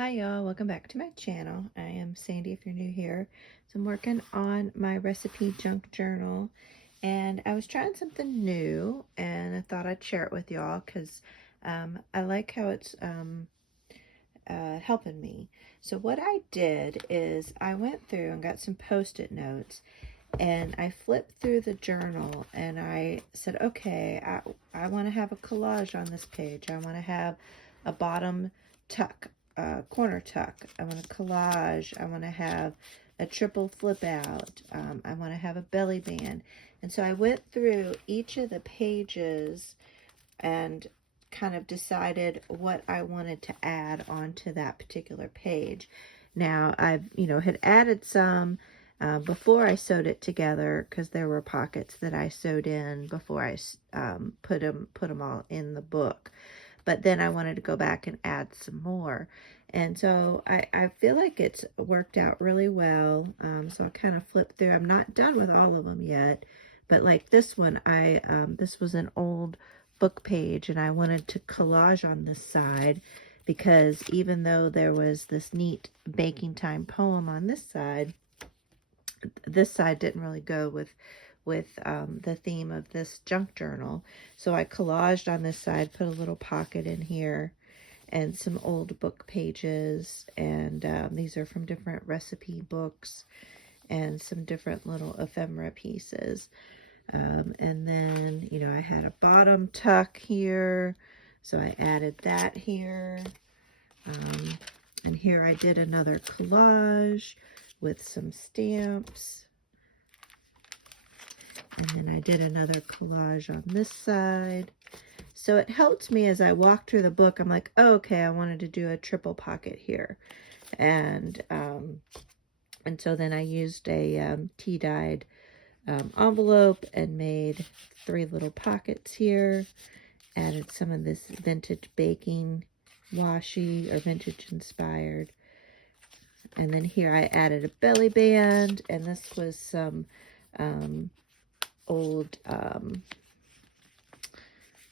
Hi y'all, welcome back to my channel. I am Sandy if you're new here. So I'm working on my recipe junk journal and I was trying something new and I thought I'd share it with y'all because I like how it's helping me. So what I did is I went through and got some post-it notes and I flipped through the journal and I said, okay, I want to have a collage on this page. I want to have a bottom tuck, corner tuck. I want a collage. I want to have a triple flip out. I want to have a belly band. And so I went through each of the pages and kind of decided what I wanted to add onto that particular page. Now I've, had added some before I sewed it together because there were pockets that I sewed in before I put them all in the book. But then I wanted to go back and add some more. And so I feel like it's worked out really well. So I'll kind of flip through. I'm not done with all of them yet. But like this one, this was an old book page and I wanted to collage on this side because even though there was this neat baking time poem on this side didn't really go with the theme of this junk journal. So I collaged on this side, put a little pocket in here and some old book pages. And these are from different recipe books and some different little ephemera pieces. And then, I had a bottom tuck here. So I added that here. And here I did another collage with some stamps. And then I did another collage on this side. So it helped me as I walked through the book. I'm like, oh, okay, I wanted to do a triple pocket here. And so then I used a tea-dyed envelope and made 3 little pockets here. Added some of this vintage baking washi or vintage inspired. And then here I added a belly band, and this was some old,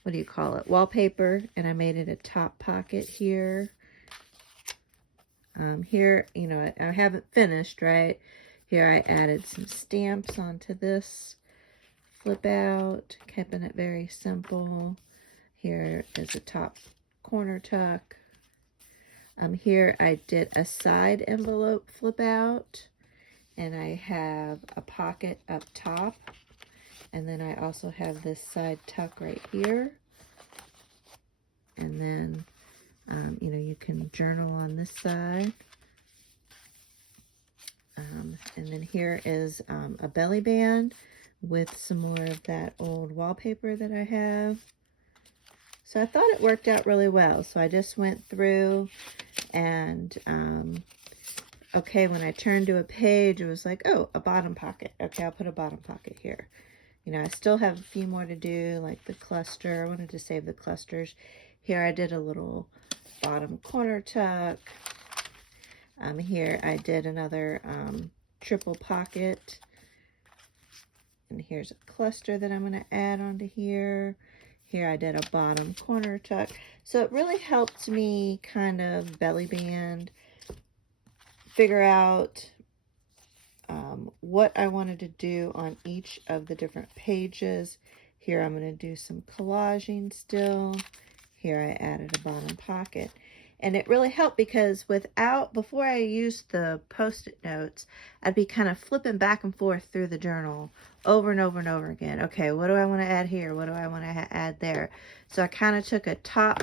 what do you call it, wallpaper, and I made it a top pocket here. Here, I haven't finished, right? Here I added some stamps onto this flip out, keeping it very simple. Here is a top corner tuck. Here I did a side envelope flip out, and I have a pocket up top. And then I also have this side tuck right here. And then, you can journal on this side. And then here is a belly band with some more of that old wallpaper that I have. So I thought it worked out really well. So I just went through and, okay, when I turned to a page, it was like, oh, a bottom pocket. Okay, I'll put a bottom pocket here. I still have a few more to do, like the cluster. I wanted to save the clusters. Here I did a little bottom corner tuck. Here I did another triple pocket. And here's a cluster that I'm going to add onto here. Here I did a bottom corner tuck. So it really helped me kind of belly band, figure out what I wanted to do on each of the different pages. Here I'm going to do some collaging still. Here I added a bottom pocket. And it really helped because before I used the post-it notes, I'd be kind of flipping back and forth through the journal over and over and over again. Okay, what do I want to add here? What do I want to add there? So I kind of took a top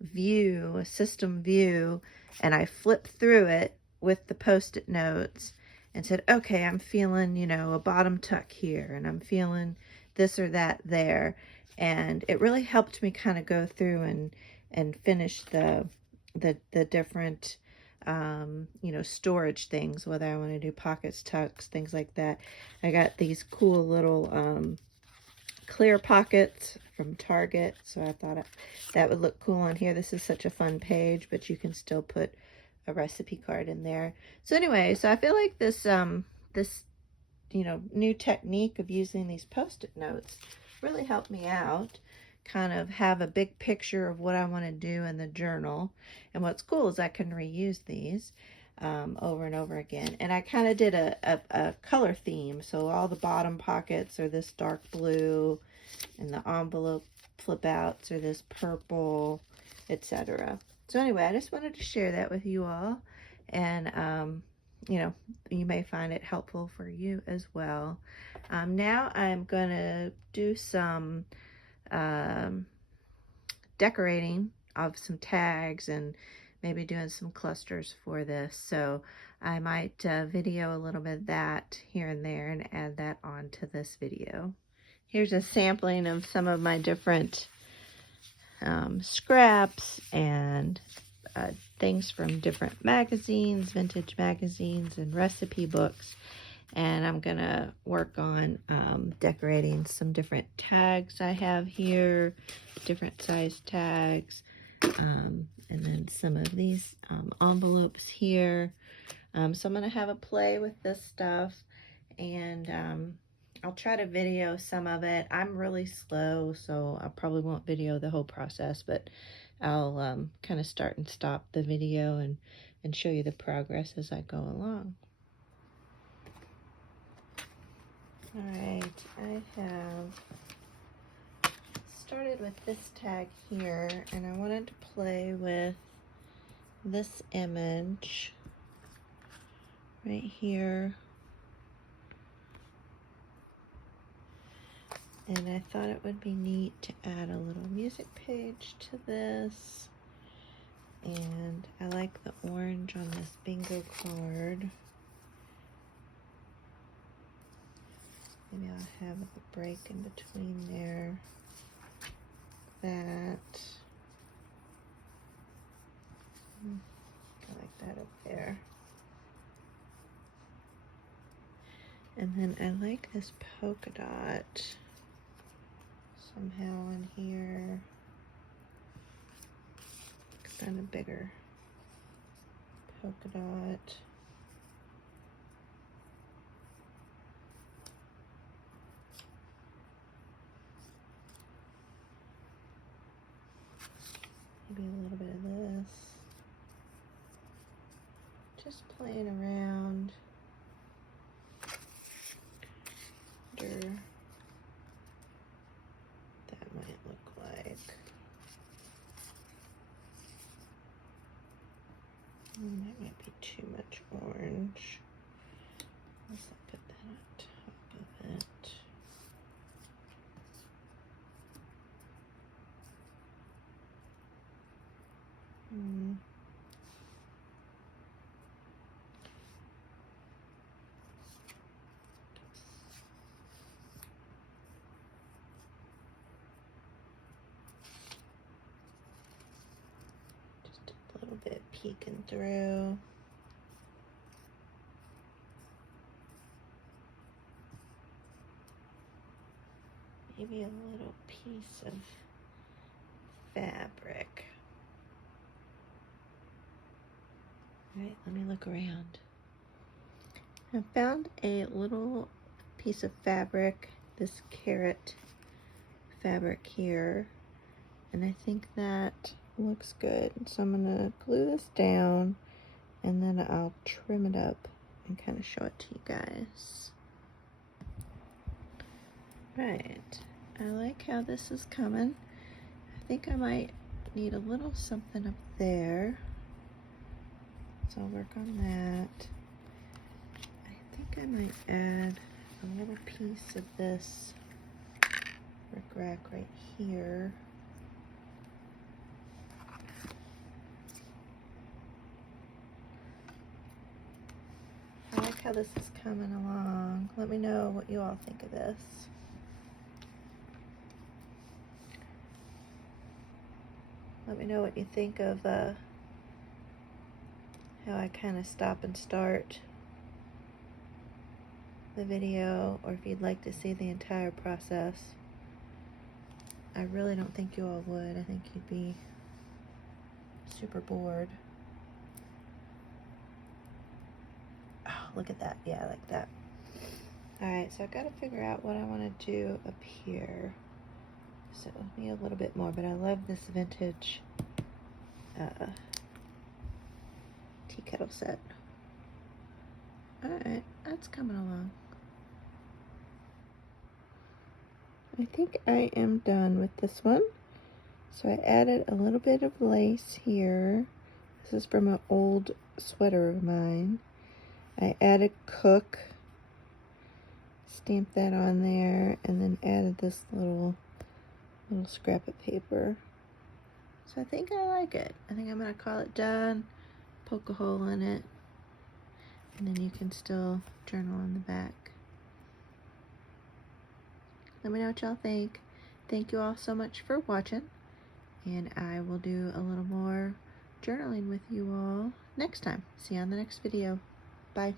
view, a system view, and I flipped through it with the post-it notes and said, okay, I'm feeling, a bottom tuck here, and I'm feeling this or that there. And it really helped me kind of go through and finish the different, storage things, whether I want to do pockets, tucks, things like that. I got these cool little clear pockets from Target, so I thought that would look cool on here. This is such a fun page, but you can still put a recipe card in there. So anyway, so I feel like this new technique of using these post-it notes really helped me out kind of have a big picture of what I want to do in the journal. And what's cool is I can reuse these over and over again. And I kind of did a color theme. So all the bottom pockets are this dark blue, and the envelope flip outs are this purple, etc. So anyway, I just wanted to share that with you all. And you know, you may find it helpful for you as well. Now I'm going to do some decorating of some tags and maybe doing some clusters for this. So I might video a little bit of that here and there and add that onto this video. Here's a sampling of some of my different scraps and things from different magazines, vintage magazines and recipe books. And I'm gonna work on decorating some different tags I have here, different size tags, and then some of these envelopes here. So I'm gonna have a play with this stuff, and I'll try to video some of it. I'm really slow, so I probably won't video the whole process, but I'll kind of start and stop the video and show you the progress as I go along. Alright, I have started with this tag here, and I wanted to play with this image right here. And I thought it would be neat to add a little music page to this. And I like the orange on this bingo card. Maybe I'll have a break in between there. That. I like that up there. And then I like this polka dot somehow in here. Kind of bigger polka dot. Maybe a little bit of this. Just playing around. Wonder what that might look like. That might be too much orange. Let's put that on top of it. Just a little bit peeking through. Maybe a little piece of fabric. All right, let me look around. I found a little piece of fabric, this carrot fabric here, and I think that looks good. So I'm gonna glue this down, and then I'll trim it up and kind of show it to you guys. Right, I like how this is coming. I think I might need a little something up there, so I'll work on that. I think I might add a little piece of this rickrack right here. I like how this is coming along. Let me know what you all think of this. Let me know what you think of how I kind of stop and start the video, or if you'd like to see the entire process. I really don't think you all would. I think you'd be super bored. Oh, look at that. Yeah, I like that. Alright, so I've got to figure out what I want to do up here. So need a little bit more, but I love this vintage tea kettle set. Alright, that's coming along. I think I am done with this one. So I added a little bit of lace here. This is from an old sweater of mine. I added Cook, stamped that on there, and then added this little scrap of paper. So I think I like it. I think I'm gonna call it done, poke a hole in it, and then you can still journal on the back. Let me know what y'all think. Thank you all so much for watching, and I will do a little more journaling with you all next time. See you on the next video. Bye.